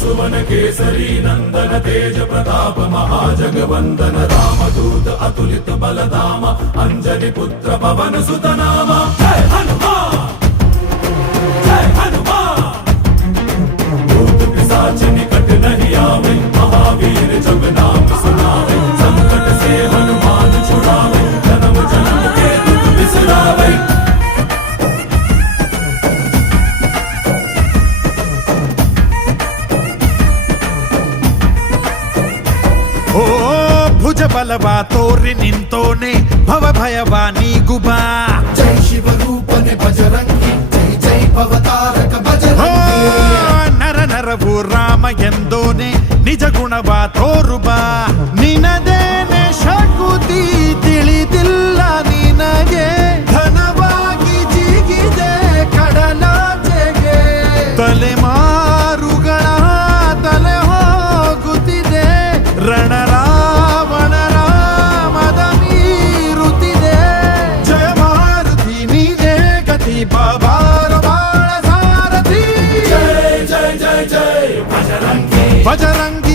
सुवन केसरी नंदन तेज प्रताप महाजगवंदन रामदूत अतुलित बलधाम अंजनी पुत्र पवन सुत नाम जय हनुमान जय हनुमान। भूत पिशाच निकट नहीं आवे महावीर जब नाम सुनावे संकट से हनुमान छुड़ावे जन्म जन्म के दुख बिसरावे। ಓ ಭುಜ ಬಲವಾ ತೋರಿ ನಿಂತೋನೆ ಭವ ಭಯವಾ ನೀಗುಬಾ ಜೈ ಶಿವ ರೂಪನೆ ಬಜರಂಗಿ ಜೈ ಜೈ ಭವತಾರಕ ಬಜರಂಗಿ ನರ ನರವು ರಾಮ ಎಂದೋನೆ ನಿಜ ಗುಣವಾ ತೋರುಬಾ ನಿನದೇನೆ ಶಕುತಿ ತಿಳಿದಿಲ್ಲ ನಿನಗೆ ಘನವಾಗಿ ಜಿಗಿದೆ ಕಡಲಾಚೆಗೆ ತಲೆಮಾರುಗಳ ತಲೆ ಹೋಗುತ್ತಿದೆ ರಣರಾವಣರ ಮದ ಮೀರುತ್ತಿದೆ ಜಯ ಮಾರುತಿ ನೀನೇ ಗತಿ ಬಾಬಾರ ಬಾಳ ಸಾರಥಿ जय जय जय जय बजरंगी ಬಜರಂಗ